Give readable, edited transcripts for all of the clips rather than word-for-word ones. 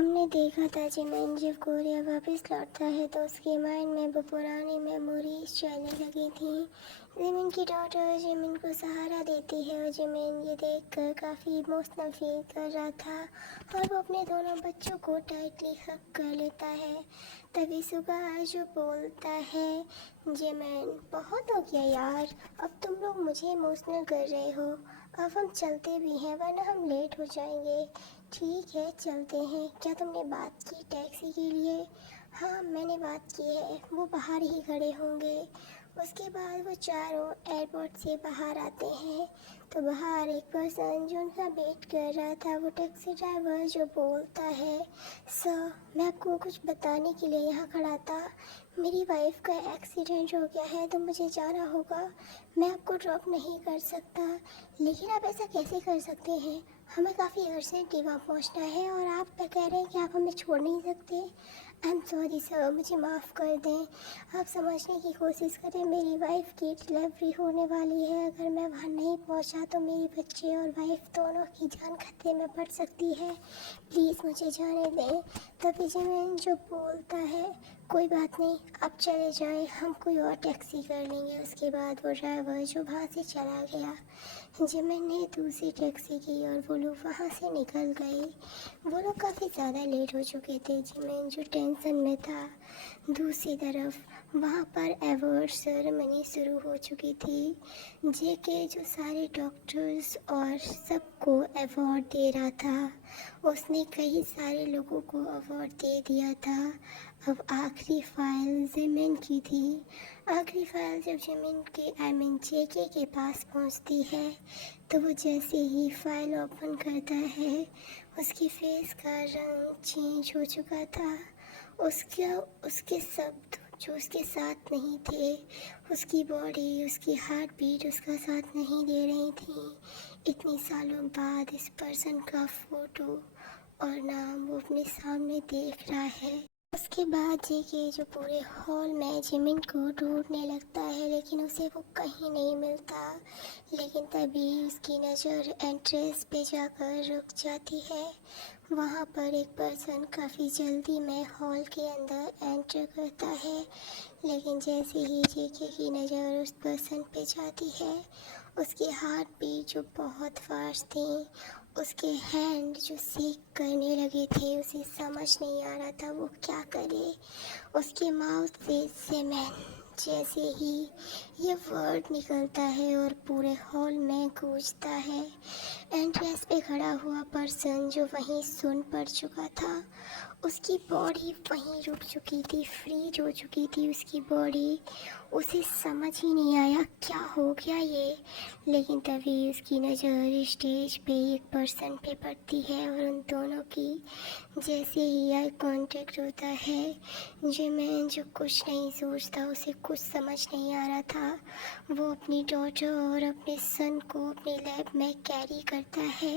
हमने देखा था जिमिन जब कोरिया वापस लौटता है तो उसके माइंड में वो पुरानी मेमोरीज चलने लगी थी। जिमिन की डॉटर जिमिन को सहारा देती है और जिमिन ये देखकर काफ़ी इमोशनल फील कर रहा था और वो अपने दोनों बच्चों को टाइटली हग कर लेता है। तभी सुगा जो बोलता है, जिमिन बहुत हो गया यार, अब तुम लोग मुझे इमोशनल कर रहे हो, अब हम चलते भी हैं वरना हम लेट हो जाएंगे। ठीक है चलते हैं, क्या तुमने बात की टैक्सी के लिए? हाँ मैंने बात की है, वो बाहर ही खड़े होंगे। उसके बाद वो चारों एयरपोर्ट से बाहर आते हैं तो बाहर एक पर्सन जो उनका वेट कर रहा था वो टैक्सी ड्राइवर जो बोलता है, सर मैं आपको कुछ बताने के लिए यहाँ खड़ा था, मेरी वाइफ का एक्सीडेंट हो गया है तो मुझे जाना होगा, मैं आपको ड्रॉप नहीं कर सकता। लेकिन आप ऐसा कैसे कर सकते हैं, हमें काफ़ी अर्जेंटली वहाँ पहुँचना है और आप कह रहे हैं कि आप हमें छोड़ नहीं सकते। आई एम सॉरी सर, मुझे माफ़ कर दें। आप समझने की कोशिश करें, मेरी वाइफ की डिलीवरी होने वाली है, अगर मैं वहाँ नहीं पहुँचा तो मेरे बच्चे और वाइफ दोनों की जान खतरे में पड़ सकती है, प्लीज़ मुझे जाने दें। तभी जिमिन जो बोलता है, कोई बात नहीं आप चले जाएं, हम कोई और टैक्सी कर लेंगे। उसके बाद वो ड्राइवर जो वहाँ से चला गया। जिमिन ने दूसरी टैक्सी की और वो लोग वहाँ से निकल गए। वो लोग काफ़ी ज़्यादा लेट हो चुके थे। जिमिन जो टेंशन में था, दूसरी तरफ वहाँ पर अवार्ड सेरेमनी शुरू हो चुकी थी। जेके जो सारे डॉक्टर्स और सबको अवार्ड दे रहा था, उसने कई सारे लोगों को अवार्ड दे दिया था। अब आखिरी फाइल जिमिन की थी। आखिरी फाइल जब जिमिन के जेके के पास पहुंचती है तो वो जैसे ही फाइल ओपन करता है उसकी फेस का रंग चेंज हो चुका था। उसका उसके शब्द जो उसके साथ नहीं थे, उसकी बॉडी उसकी हार्ट बीट उसका साथ नहीं दे रही थी। इतनी सालों बाद इस पर्सन का फोटो और नाम वो अपने सामने देख रहा है। उसके बाद जेके जो पूरे हॉल में जिमिन को ढूंढने लगता है लेकिन उसे वो कहीं नहीं मिलता। लेकिन तभी उसकी नज़र एंट्रेंस पे जाकर रुक जाती है। वहाँ पर एक पर्सन काफ़ी जल्दी में हॉल के अंदर एंटर करता है, लेकिन जैसे ही जेके की नज़र उस पर्सन पे जाती है, उसकी हार्ट बीट जो बहुत फास्ट थी, उसके हैंड जो सीख करने लगे थे, उसे समझ नहीं आ रहा था वो क्या करे। उसके माउथ से सीमेंट जैसे ही ये वर्ड निकलता है और पूरे हॉल में गूंजता है। एंट्रेंस पे खड़ा हुआ पर्सन जो वहीं सुन पड़ चुका था, उसकी बॉडी वहीं रुक चुकी थी, फ्रीज हो चुकी थी उसकी बॉडी। उसे समझ ही नहीं आया क्या हो गया ये। लेकिन तभी उसकी नज़र स्टेज पे एक पर्सन पे पड़ती है और उन दोनों की जैसे ही आई कांटेक्ट होता है, जिमिन जो कुछ नहीं सोचता, उसे कुछ समझ नहीं आ रहा था। वो अपनी डॉटर और अपने सन को अपने लैब में कैरी करता है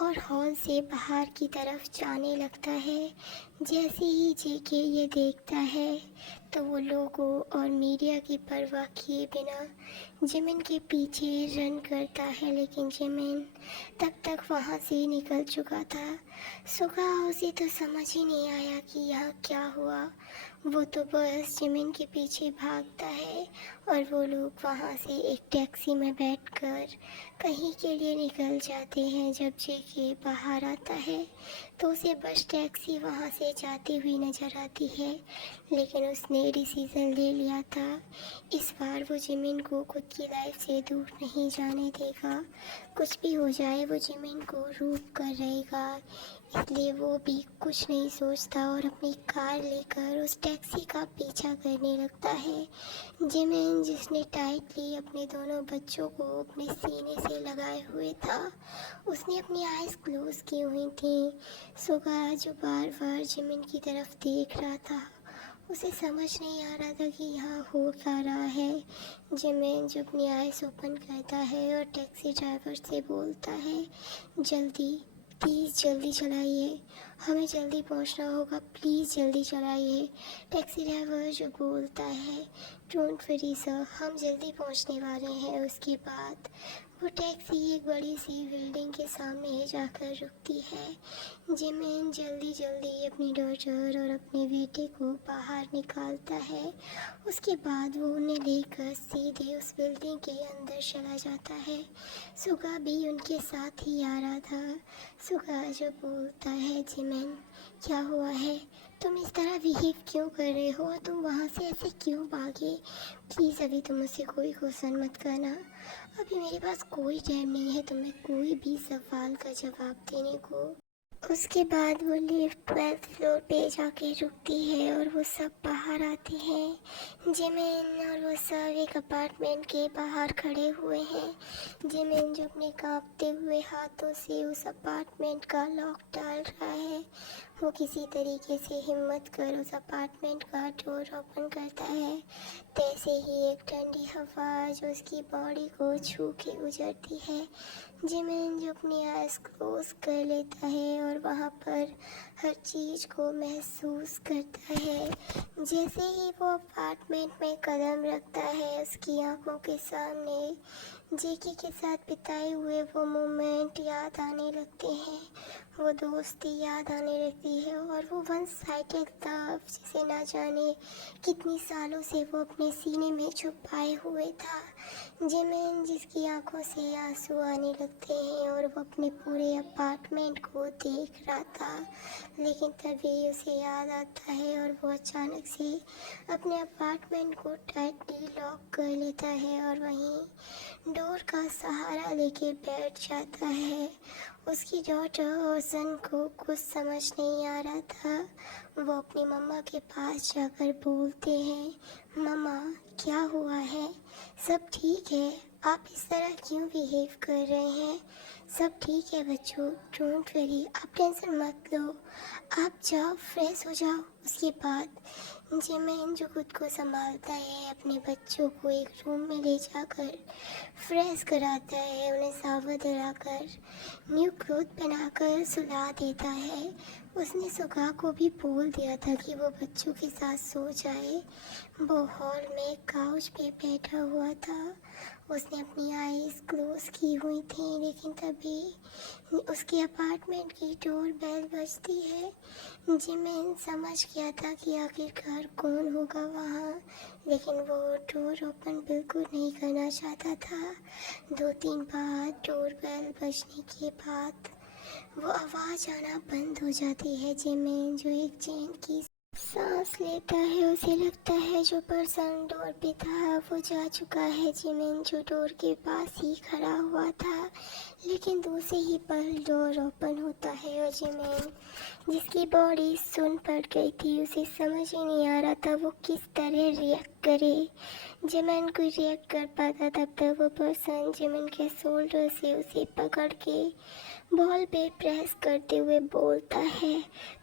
और हॉल से बाहर की तरफ जाने लगता है। जैसे ही जेके ये देखता है तो वो लोगों और मीडिया की परवाह किए बिना जिमिन के पीछे रन करता है, लेकिन जिमिन तब तक वहाँ से निकल चुका था। सुगा उसे तो समझ ही नहीं आया कि यहाँ क्या हुआ। वो तो बस जिमिन के पीछे भागता है और वो लोग वहाँ से एक टैक्सी में बैठकर कहीं के लिए निकल जाते हैं। जब जेके बाहर आता है तो उसे बस टैक्सी वहाँ से जाती हुई नज़र आती है, लेकिन उसने डिसीज़न ले लिया था इस बार वो जिमिन को खुद की लाइफ से दूर नहीं जाने देगा। कुछ भी हो जाए वो जिमिन को रूप कर रहेगा, इसलिए वो भी कुछ नहीं सोचता और अपनी कार लेकर उस टैक्सी का पीछा करने लगता है। जिमिन जिसने टाइटली अपने दोनों बच्चों को अपने सीने से लगाए हुए था, उसने अपनी आइज़ क्लोज की हुई थी। सुगा जो बार बार जिमिन की तरफ देख रहा था, उसे समझ नहीं आ रहा था कि यहाँ हो क्या रहा है। जिमिन जो अपनी आइज़ ओपन करता है और टैक्सी ड्राइवर से बोलता है, जल्दी प्लीज़ जल्दी चलाइए, हमें जल्दी पहुंचना होगा, प्लीज़ जल्दी चलाइए। टैक्सी ड्राइवर जो बोलता है, डोंट वरी सर, हम जल्दी पहुंचने वाले हैं। उसके बाद वो टैक्सी एक बड़ी सी बिल्डिंग के सामने जाकर रुकती है। जिमिन जल्दी जल्दी अपनी डॉटर और अपने बेटे को बाहर निकालता है। उसके बाद वो उन्हें लेकर सीधे उस बिल्डिंग के अंदर चला जाता है। सुगा भी उनके साथ ही आ रहा था। सुगा जो बोलता है, जिमिन क्या हुआ है, तुम इस तरह बिहेव क्यों कर रहे हो, तुम वहाँ से ऐसे क्यों भागे, प्लीज़ अभी तुम मुझसे कोई क्वेश्चन मत करना, अभी मेरे पास कोई टाइम नहीं है तुम्हें कोई भी सवाल का जवाब देने को। उसके बाद वो लिफ्ट 12th फ्लोर पे जाके रुकती है और वो सब बाहर आते हैं। जिमिन और वो सब एक अपार्टमेंट के बाहर खड़े हुए हैं। जिमिन जो अपने कांपते हुए हाथों से उस अपार्टमेंट का लॉक डाल रहा है। वो किसी तरीके से हिम्मत कर उस अपार्टमेंट का डोर ओपन करता है। तैसे ही एक ठंडी हवा जो उसकी बॉडी को छू के गुजरती है। जिमिन जो अपनी आइज़ क्लोज कर लेता है और वहाँ पर हर चीज़ को महसूस करता है। जैसे ही वो अपार्टमेंट में कदम रखता है, उसकी आंखों के सामने जेकी के साथ बिताए हुए वो मोमेंट याद आने लगते हैं, वो दोस्ती याद आने लगती है और वो वन साइडेड लव जिसे ना जाने कितनी सालों से वो अपने सीने में छुपाए हुए था। जिमिन जिसकी आंखों से आंसू आने लगते हैं और वो अपने पूरे अपार्टमेंट को देख रहा था, लेकिन तभी उसे याद आता है और वो अचानक से अपने अपार्टमेंट को टाइटली लॉक कर लेता है और वहीं डोर का सहारा लेके बैठ जाता है। उसकी डॉटर और सन को कुछ समझ नहीं आ रहा था। वो अपनी मम्मा के पास जाकर बोलते हैं, मम्मा क्या हुआ है, सब ठीक है, आप इस तरह क्यों बिहेव कर रहे हैं, सब ठीक है बच्चों, डोंट वरी, आप टेंशन मत लो, आप जाओ फ्रेश हो जाओ। उसके बाद जिमिन जो खुद को संभालता है, अपने बच्चों को एक रूम में ले जाकर फ्रेश कराता है, उन्हें सावर दिलाकर न्यू क्लोथ पहनाकर सुला देता है। उसने सुगा को भी बोल दिया था कि वो बच्चों के साथ सो जाए। वो हॉल में काउच पे बैठा हुआ था। उसने अपनी आईज क्लोज की हुई थी, लेकिन तभी उसके अपार्टमेंट की डोर बेल बजती है। जिमिन समझ गया था कि आखिरकार कौन होगा वहाँ, लेकिन वो डोर ओपन बिल्कुल नहीं करना चाहता था। 2-3 बार डोर बेल बजने के बाद वो आवाज़ आना बंद हो जाती है। जिमिन जो एक चैन की सांस लेता है, उसे लगता है जो पर्सन डोर पे था वो जा चुका है। जिमिन जो डोर के पास ही खड़ा हुआ था, लेकिन दूसरे ही पल डोर ओपन होता है और जिमिन जिसकी बॉडी सुन पड़ गई थी, उसे समझ ही नहीं आ रहा था वो किस तरह रिएक्ट करे। जिमिन कोई रिएक्ट कर पाता तब तक वो पर्सन जिमिन के शोल्डर से उसे पकड़ के बॉल पे प्रेस करते हुए बोलता है,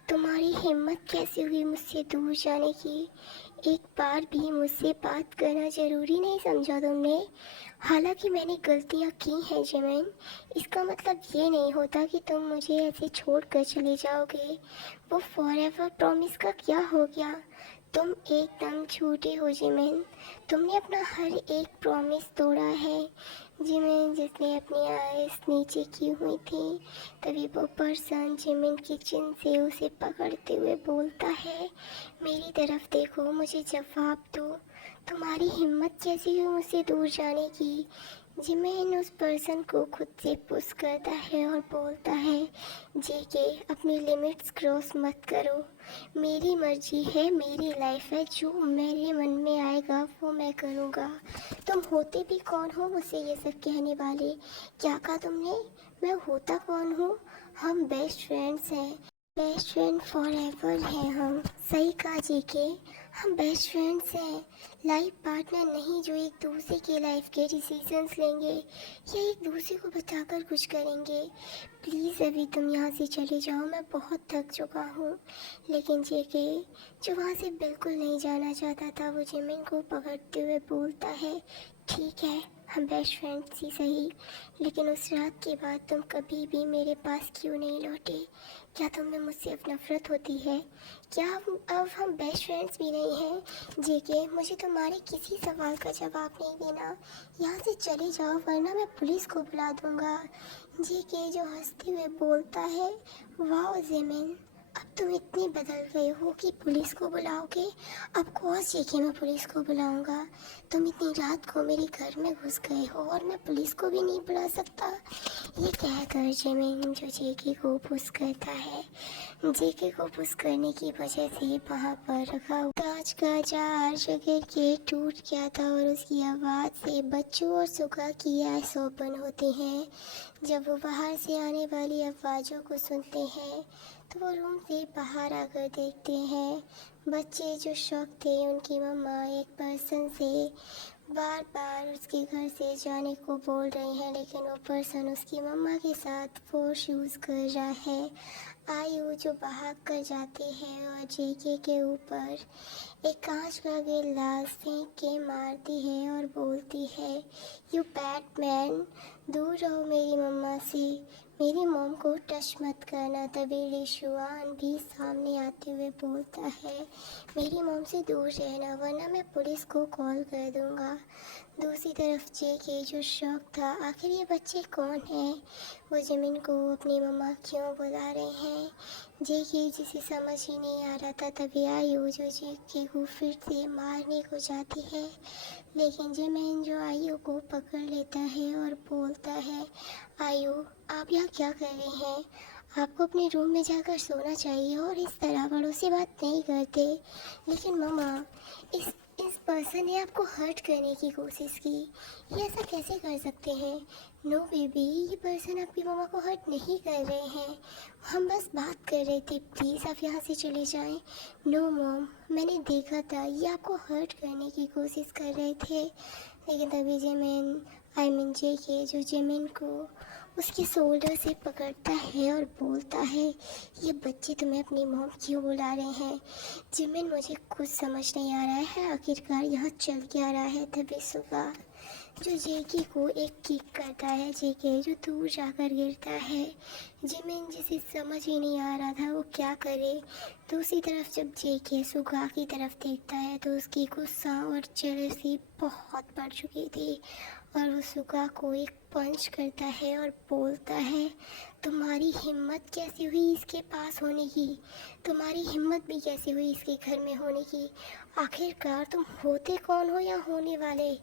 तुम्हारी हिम्मत कैसे हुई मुझसे दूर जाने की, एक बार भी मुझसे बात करना ज़रूरी नहीं समझा तुमने, हालांकि मैंने गलतियाँ की हैं जिमिन, इसका मतलब ये नहीं होता कि तुम मुझे ऐसे छोड़ कर चले जाओगे। वो फॉरएवर प्रॉमिस का क्या हो गया, तुम एकदम झूठे हो जिमिन, तुमने अपना हर एक प्रॉमिस तोड़ा है। जिमिन जिसने अपनी आईज नीचे की हुई थी, तभी वो पर्सन जिमिन की चिन से उसे पकड़ते हुए बोलता है, मेरी तरफ देखो, मुझे जवाब दो, तुम्हारी हिम्मत कैसी हुई मुझसे दूर जाने की। जिमिन उस पर्सन को खुद से पुश करता है और बोलता है, जेके अपनी लिमिट्स क्रॉस मत करो, मेरी मर्जी है, मेरी लाइफ है, जो मेरे मन में आएगा वो मैं करूँगा। तुम होते भी कौन हो मुझसे ये सब कहने वाले, क्या कहा तुमने, मैं होता कौन हूँ, हम बेस्ट फ्रेंड्स हैं, बेस्ट फ्रेंड फॉर एवर हैं हम, सही कहा जेके, हम बेस्ट फ्रेंड्स हैं, लाइफ पार्टनर नहीं जो एक दूसरे के लाइफ के डिसीजंस लेंगे या एक दूसरे को बताकर कुछ करेंगे। प्लीज़ अभी तुम यहाँ से चले जाओ, मैं बहुत थक चुका हूँ। लेकिन जेके जो वहाँ से बिल्कुल नहीं जाना चाहता था, वो जिमिन को पकड़ते हुए बोलता है, ठीक है हम बेस्ट फ्रेंड्स ही सही, लेकिन उस रात के बाद तुम कभी भी मेरे पास क्यों नहीं लौटे, क्या तुम्हें मुझसे अब नफरत होती है, क्या अब हम बेस्ट फ्रेंड्स भी नहीं हैं। जेके मुझे तुम्हारे किसी सवाल का जवाब नहीं देना, यहाँ से चले जाओ वरना मैं पुलिस को बुला दूँगा। जेके जो हंसते हुए बोलता है, वाह जिमिन, अब तुम इतनी बदल गए हो कि पुलिस को बुलाओगे। अब कोर्स ये कि मैं पुलिस को बुलाऊंगा। तुम इतनी रात को मेरे घर में घुस गए हो और मैं पुलिस को भी नहीं बुला सकता। ये कहकर जिमिन जो जेके को पुश करता है, जेके को पुश करने की वजह से वहाँ पर रखा हुआ कांच का जार गिर के टूट गया था और उसकी आवाज़ से बच्चों और सुगा की आंखें ओपन होती हैं। जब वो बाहर से आने वाली आवाज़ों को सुनते हैं तो वो रूम से बाहर आकर देखते हैं। बच्चे जो शौक थे उनकी मम्मा एक पर्सन से बार बार उसके घर से जाने को बोल रहे हैं, लेकिन वो पर्सन उसकी मम्मा के साथ फोर्स यूज़ कर रहा है। आयु जो भाग कर जाती है और जेके के ऊपर एक कांच का गिलास फेंक के मारती है और बोलती है, यू बैटमैन, दूर रहो मेरी मम्मा से, मेरी मॉम को टच मत करना। तभी रिशुआन भी सामने आते हुए बोलता है, मेरी मॉम से दूर रहना वरना मैं पुलिस को कॉल कर दूंगा। दूसरी तरफ जेके जो शौक था आखिर ये बच्चे कौन हैं, वो जिमिन को अपनी मम्मा क्यों बुला रहे हैं। जेके जिसे समझ ही नहीं आ रहा था तभी आयु जो जेके को फिर से मारने को जाती है, लेकिन जिमिन जो आयु को पकड़ लेता है और बोलता है, आयु आप यहाँ क्या कर रहे हैं, आपको अपने रूम में जाकर सोना चाहिए और इस तरह बड़ों से बात नहीं करते। लेकिन मम्मा इस पर्सन ने आपको हर्ट करने की कोशिश की, ये ऐसा कैसे कर सकते हैं। नो बेबी, ये पर्सन आपकी मम्मा को हर्ट नहीं कर रहे हैं, हम बस बात कर रहे थे, प्लीज़ आप यहाँ से चले जाएं। नो मॉम, मैंने देखा था ये आपको हर्ट करने की कोशिश कर रहे थे। लेकिन तभी जिमिन जेके जो जिमिन को उसके शोल्डर से पकड़ता है और बोलता है, ये बच्चे तुम्हें अपनी मॉम क्यों बुला रहे हैं। जिमिन, मुझे कुछ समझ नहीं आ रहा है, आखिरकार यहाँ चल क्या रहा है। तभी सुगा जो जेके को एक किक करता है, जेके जो दूर जाकर गिरता है। जिमिन जिसे समझ ही नहीं आ रहा था वो क्या करे। दूसरी तरफ जब जेके सुगा की तरफ देखता है तो उसकी गुस्सा और जेलसी बहुत बढ़ चुकी थी और वो सुगा को एक पंच करता है और बोलता है, तुम्हारी हिम्मत कैसे हुई इसके पास होने की, तुम्हारी हिम्मत भी कैसे हुई इसके घर में होने की। आखिरकार तुम होते कौन हो या होने वाले,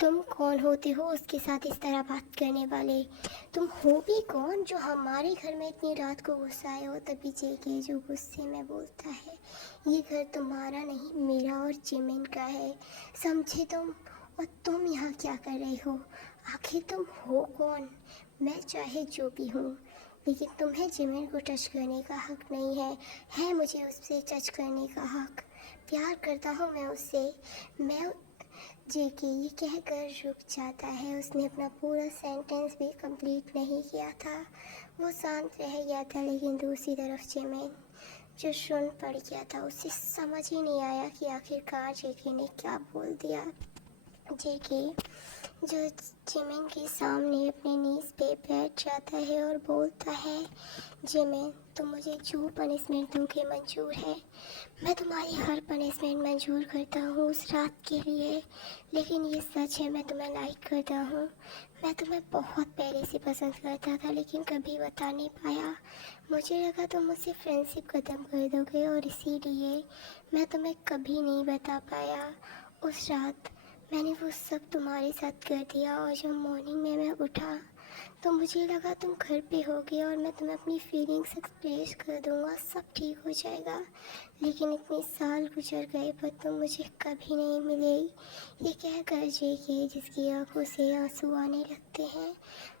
तुम कौन होते हो उसके साथ इस तरह बात करने वाले, तुम हो भी कौन जो हमारे घर में इतनी रात को घुस आए हो। तभी जेके जो गुस्से में बोलता है, ये घर तुम्हारा नहीं मेरा और जिमिन का है, समझे तुम, और तुम यहाँ क्या कर रहे हो, आखिर तुम हो कौन। मैं चाहे जो भी हूँ, लेकिन तुम्हें जिमिन को टच करने का हक नहीं है मुझे उससे टच करने का हक, प्यार करता हूँ मैं उससे। मैं जेके ये कहकर रुक जाता है, उसने अपना पूरा सेंटेंस भी कंप्लीट नहीं किया था, वो शांत रह गया था। लेकिन दूसरी तरफ जिमिन जो सुन पड़ गया था, उसे समझ ही नहीं आया कि आखिरकार जेके ने क्या बोल दिया। जेके जो जिमिन के सामने अपने नीज पे बैठ जाता है और बोलता है, जिमिन तुम मुझे जो पनिशमेंट दोगे मंजूर है, मैं तुम्हारी हर पनिशमेंट मंजूर करता हूँ उस रात के लिए। लेकिन ये सच है, मैं तुम्हें लाइक करता हूँ, मैं तुम्हें बहुत पहले से पसंद करता था लेकिन कभी बता नहीं पाया। मुझे लगा तुम मुझसे फ्रेंडशिप ख़त्म कर दोगे और इसीलिए मैं तुम्हें कभी नहीं बता पाया। उस रात मैंने वो सब तुम्हारे साथ कर दिया और जब मॉर्निंग में मैं उठा तो मुझे लगा तुम घर पे होगे और मैं तुम्हें अपनी फीलिंग्स एक्सप्रेस कर दूँगा, सब ठीक हो जाएगा। लेकिन इतने साल गुजर गए पर तुम मुझे कभी नहीं मिले। ये कहकर जेके जिसकी आंखों से आंसू आने लगते हैं,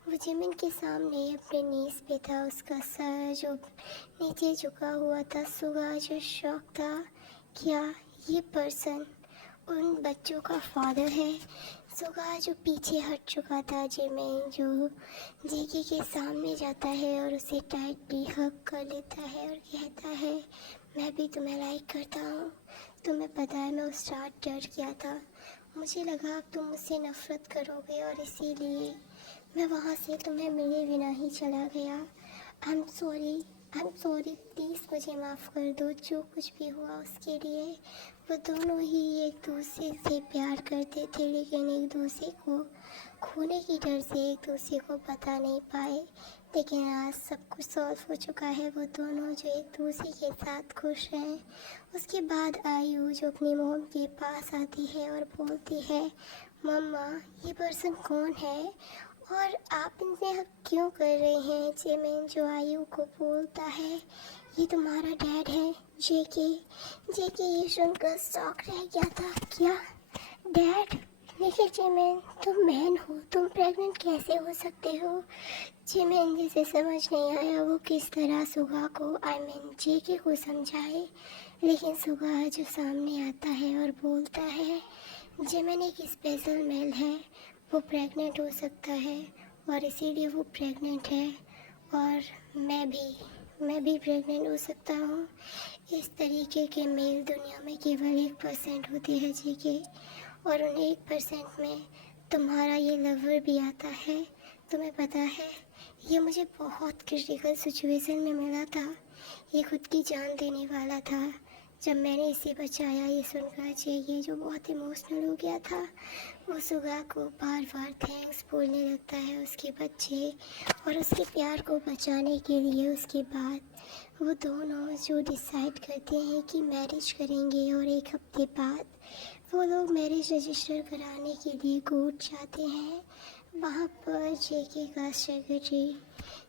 वो जिमिन के सामने अपने नीज पे था, उसका सर जो नीचे झुका हुआ था। सुगा जो शौक था, क्या ये पर्सन उन बच्चों का फादर है। सुगा जो पीछे हट चुका था, जिमिन जो जेके के सामने जाता है और उसे टाइटली हग कर लेता है और कहता है, मैं भी तुम्हें लाइक करता हूँ, तुम्हें पता है मैं उस रात डर गया था, मुझे लगा अब तुम मुझसे नफ़रत करोगे और इसीलिए मैं वहाँ से तुम्हें मिले बिना ही चला गया। आई एम सॉरी, प्लीज़ मुझे माफ़ कर दो जो कुछ भी हुआ उसके लिए। वो दोनों ही एक दूसरे से प्यार करते थे लेकिन एक दूसरे को खोने की डर से एक दूसरे को बता नहीं पाए। लेकिन आज सब कुछ सॉल्व हो चुका है। वो दोनों जो एक दूसरे के साथ खुश हैं। उसके बाद आयु जो अपनी मॉम के पास आती है और बोलती है, मम्मा ये पर्सन कौन है और आप इनसे हक क्यों कर रहे हैं। जिमिन जो आयु को बोलता है, ये तुम्हारा डैड है। जेके जेके ये सुनकर शॉक रह गया था। क्या डैड? लेकिन जिमिन तुम मैन हो, तुम प्रेग्नेंट कैसे हो सकते हो। जिमिन जिसे समझ नहीं आया वो किस तरह सुगा को जेके को समझाए। लेकिन सुगा जो सामने आता है और बोलता है, जिमिन एक स्पेशल मेल है, वो प्रेग्नेंट हो सकता है और इसीलिए वो प्रेग्नेंट है और मैं भी प्रेग्नेंट हो सकता हूँ। इस तरीके के मेल दुनिया में केवल 1% होते हैं जेके, और उन 1% में तुम्हारा ये लवर भी आता है। तुम्हें पता है ये मुझे बहुत क्रिटिकल सिचुएशन में मिला था। ये खुद की जान देने वाला था। जब मैंने इसे बचाया ये सुनकर जेके जो बहुत इमोशनल हो गया था, वो सुगा को बार बार थैंक्स बोलने लगता है उसके बच्चे और उसके प्यार को बचाने के लिए। उसके बाद वो दोनों जो डिसाइड करते हैं कि मैरिज करेंगे और 1 हफ्ते बाद वो लोग मैरिज रजिस्टर कराने के लिए कोर्ट जाते हैं। वहाँ पर जेके का सेक्रेटरी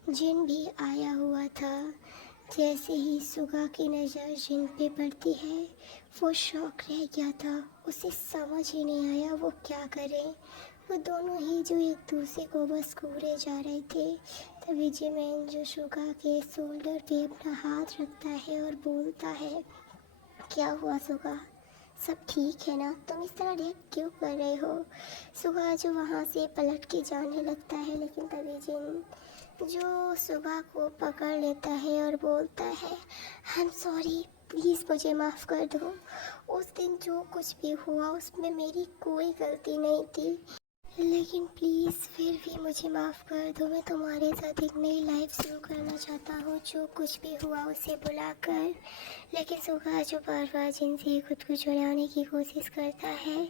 जिन भी आया हुआ था। जैसे ही सुगा की नज़र जिन पे पड़ती है वो शॉक रह गया था। उसे समझ ही नहीं आया वो क्या करे। वो दोनों ही जो एक दूसरे को बस घूरे जा रहे थे। तभी जिमिन जो सुगा के शोल्डर पे अपना हाथ रखता है और बोलता है, क्या हुआ सुगा, सब ठीक है ना, तुम इस तरह रिएक्ट क्यों कर रहे हो। सुगा जो वहाँ से पलट के जाने लगता है, लेकिन तभी जिन जो सुगा को पकड़ लेता है और बोलता है, आई एम सॉरी, प्लीज़ मुझे माफ़ कर दो। उस दिन जो कुछ भी हुआ उसमें मेरी कोई गलती नहीं थी, लेकिन प्लीज़ फिर भी मुझे माफ़ कर दो। मैं तुम्हारे साथ एक नई लाइफ शुरू करना चाहता हूँ, जो कुछ भी हुआ उसे भुलाकर। लेकिन सुगा जो बार बार जिन से खुद को छुड़ाने की कोशिश करता है।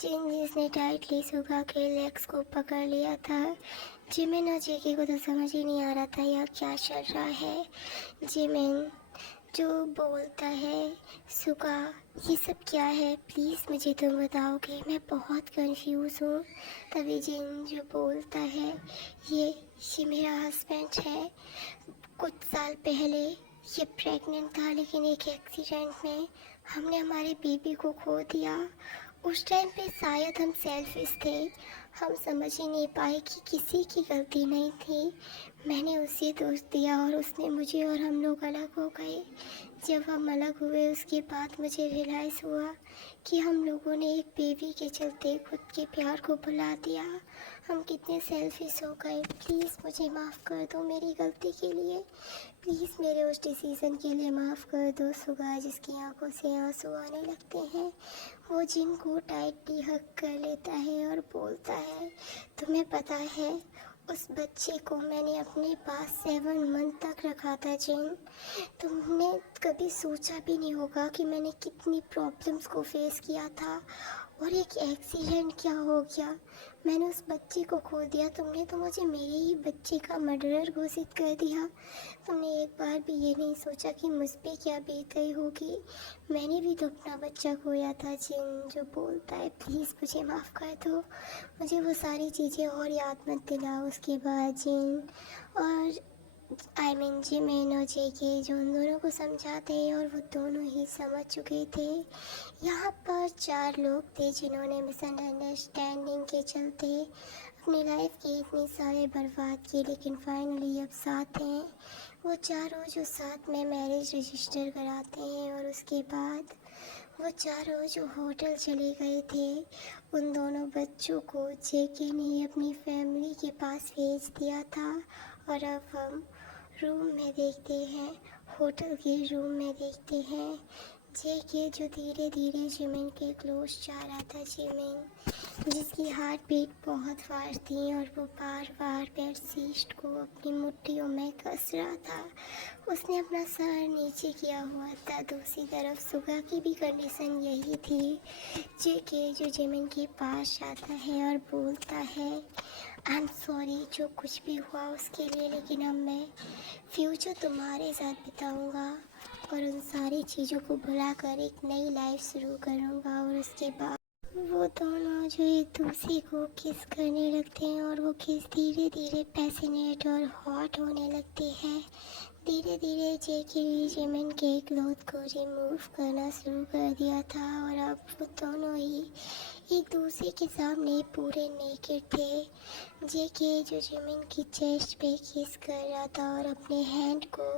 जिसने टाइटली सुगा के लेग्स को पकड़ लिया था। जिमिन और जेके को तो समझ ही नहीं आ रहा था यह क्या चल रहा है। जिमिन जो बोलता है, सुगा ये सब क्या है, प्लीज़ मुझे तुम बताओगे, मैं बहुत कंफ्यूज हूँ। तभी जिन जो बोलता है, ये मेरा हस्बैंड है। कुछ साल पहले ये प्रेग्नेंट था, लेकिन एक एक्सीडेंट में हमने हमारे बेबी को खो दिया। उस टाइम पे शायद हम सेल्फिश थे, हम समझ ही नहीं पाए कि किसी की गलती नहीं थी। मैंने उसे दोष दिया और उसने मुझे, और हम लोग अलग हो गए। जब हम अलग हुए उसके बाद मुझे रियलाइज़ हुआ कि हम लोगों ने एक बेबी के चलते खुद के प्यार को भुला दिया। हम कितने सेल्फिश हो गए। प्लीज़ मुझे माफ़ कर दो मेरी गलती के लिए, प्लीज़ मेरे उस डिसीज़न के लिए माफ़ कर दो। सुगा जिसकी आंखों से आंसू आने लगते हैं, वो जिन को टाइटली हग कर लेता है और बोलता है, तुम्हें पता है उस बच्चे को मैंने अपने पास 7 मंथ तक रखा था। जिन तुमने कभी सोचा भी नहीं होगा कि मैंने कितनी प्रॉब्लम्स को फेस किया था, और एक एक्सीडेंट क्या हो गया, मैंने उस बच्चे को खो दिया। तुमने तो मुझे मेरे ही बच्चे का मर्डरर घोषित कर दिया। तुमने एक बार भी ये नहीं सोचा कि मुझ पे क्या बीत गई होगी। मैंने भी तो अपना बच्चा खोया था। जिन जो बोलता है, प्लीज़ मुझे माफ़ कर दो, मुझे वो सारी चीज़ें और याद मत दिलाओ। उसके बाद जिन और जिमिन और जेके जो उन दोनों को समझाते हैं, और वो दोनों ही समझ चुके थे। यहाँ पर 4 लोग थे जिन्होंने मिसअंडरस्टैंडिंग के चलते अपनी लाइफ की इतनी सारे बर्बाद किए, लेकिन फाइनली अब साथ हैं। वो चारों जो साथ में मैरिज रजिस्टर कराते हैं, और उसके बाद वो चारों जो होटल चले गए थे, उन दोनों बच्चों को जेके ने अपनी फैमिली के पास भेज दिया था। और अब हम रूम में देखते हैं, होटल के रूम में देखते हैं जेके जो धीरे धीरे जिमिन के क्लोज जा रहा था। जिमिन जिसकी हार्ट बीट बहुत फास्ट थी और वो बार बार बेडशीट को अपनी मुट्ठियों में कस रहा था। उसने अपना सर नीचे किया हुआ था। दूसरी तरफ सुगा की भी कंडीशन यही थी। जेके जो जिमिन के पास जाता है और बोलता है, आई एम सॉरी जो कुछ भी हुआ उसके लिए, लेकिन अब मैं फ्यूचर तुम्हारे साथ बिताऊंगा और उन सारी चीज़ों को भुलाकर एक नई लाइफ शुरू करूंगा। और उसके बाद वो दोनों जो एक दूसरे को किस करने लगते हैं और वो किस धीरे धीरे पैशनेट और हॉट होने लगते हैं। धीरे धीरे जेके ने जिमिन के क्लोथ को रिमूव करना शुरू कर दिया था और अब वो दोनों ही एक दूसरे के सामने पूरे नेकेड थे। जेके जो जिमिन की चेस्ट पे किस कर रहा था और अपने हैंड को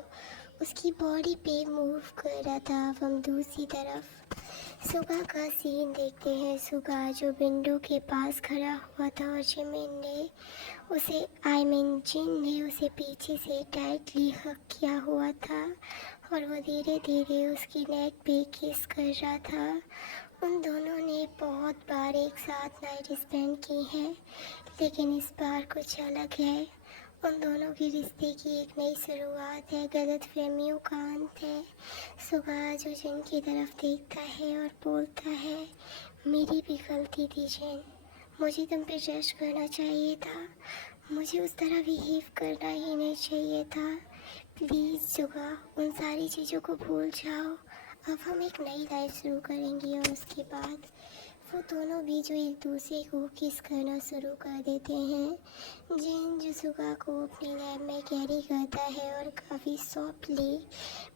उसकी बॉडी पे मूव कर रहा था। अब हम दूसरी तरफ सुगा का सीन देखते हैं। सुगा जो विंडो के पास खड़ा हुआ था और जिमिन ने उसे जिन ने उसे पीछे से टाइटली हक किया हुआ था और वो धीरे धीरे उसकी नेक पे किस कर रहा था। उन दोनों ने बहुत बार एक साथ नाइट स्पेंड की है, लेकिन इस बार कुछ अलग है। उन दोनों के रिश्ते की एक नई शुरुआत है, गलत फहमियों का अंत है। सुबह जो जिन की तरफ देखता है और बोलता है, मेरी भी गलती थी जिन, मुझे तुम पे जज करना चाहिए था, मुझे उस तरह बिहेव करना ही नहीं चाहिए था। प्लीज़ सुबह उन सारी चीज़ों को भूल जाओ, अब हम एक नई लाइफ शुरू करेंगे। और उसके बाद वो दोनों भी जो एक दूसरे को किस करना शुरू कर देते हैं। जिन जुसुका को अपनी लैब में कैरी करता है और काफ़ी सॉफ्टली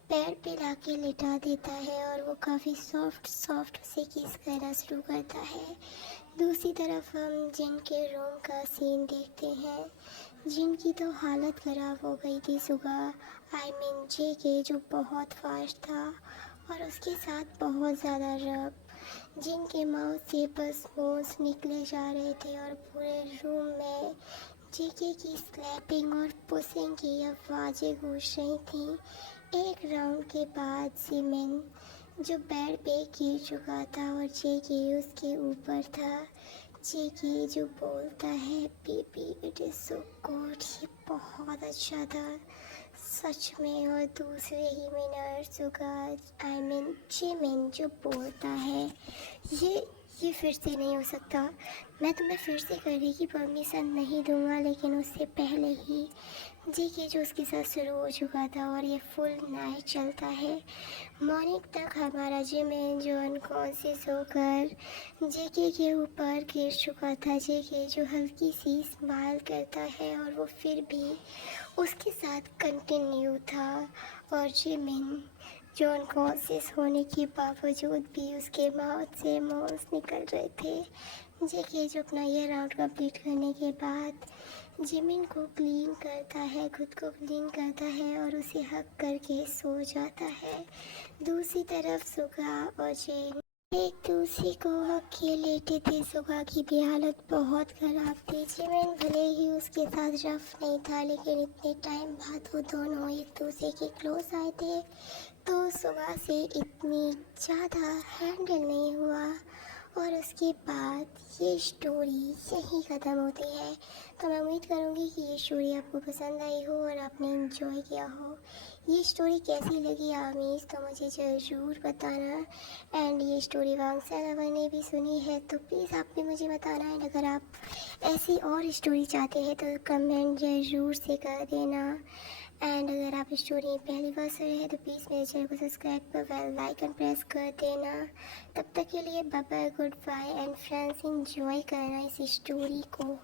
पैर पे लाके लिटा देता है और वो काफ़ी सॉफ्ट से किस करना शुरू करता है। दूसरी तरफ हम जिन के रूम का सीन देखते हैं। जिन की तो हालत ख़राब हो गई थी। सुगा जे के जो बहुत फास्ट था और उसके साथ बहुत ज़्यादा रब, जिनके माउथ से बस बोन्स निकले जा रहे थे और पूरे रूम में जेके की स्लैपिंग और पुसिंग की आवाज़ें गूंज रही थी। एक राउंड के बाद जिमिन जो बेड पे गिर चुका था और जेके उसके ऊपर था। जेके जो बोलता है, baby it is so good, ये बहुत अच्छा था सच में। और दूसरे ही मिनट जिमिन जो बोलता है, ये फिर से नहीं हो सकता, मैं तुम्हें फिर से करने की परमिशन नहीं दूंगा। लेकिन उससे पहले ही जेके जो उसके साथ शुरू हो चुका था और ये फुल नाइट चलता है। मॉर्निंग तक हमारा जिमिन जो अनकॉन्शियस होकर जेके के ऊपर गिर चुका था। जेके जो हल्की सी स्माइल करता है और वो फिर भी उसके साथ कंटिन्यू था। और जिमिन जो अनकॉन्शियस होने के बावजूद भी उसके माउथ से मोल्स निकल रहे थे। जेके जो अपना ये राउंड कंप्लीट करने के बाद जिमिन को क्लीन करता है, खुद को क्लीन करता है और उसे हक करके सो जाता है। दूसरी तरफ सुगा और जेन एक दूसरे को हक किए लेटे थे। सुगा की भी हालत बहुत ख़राब थी। जिमिन भले ही उसके साथ रफ नहीं था, लेकिन इतने टाइम बाद वो दोनों एक दूसरे के क्लोज आए थे तो सुबह से इतनी ज़्यादा हैंडल नहीं हुआ। और उसके बाद ये स्टोरी यहीं ख़त्म होती है। तो मैं उम्मीद करूँगी कि ये स्टोरी आपको पसंद आई हो और आपने इन्जॉय किया हो। ये स्टोरी कैसी लगी आमीज़ तो मुझे ज़रूर बताना। एंड ये स्टोरी वांगसेन अगर ने भी सुनी है तो प्लीज़ आप भी मुझे बताना। एंड अगर आप ऐसी और स्टोरी चाहते हैं तो कमेंट ज़रूर से कर देना। एंड अगर आप स्टोरी पहली बार सुन रहे हैं तो प्लीज़ मेरे चैनल को सब्सक्राइब कर बेल आइकन प्रेस कर देना। तब तक के लिए bye bye, goodbye and friends, enjoy करना इस स्टोरी को।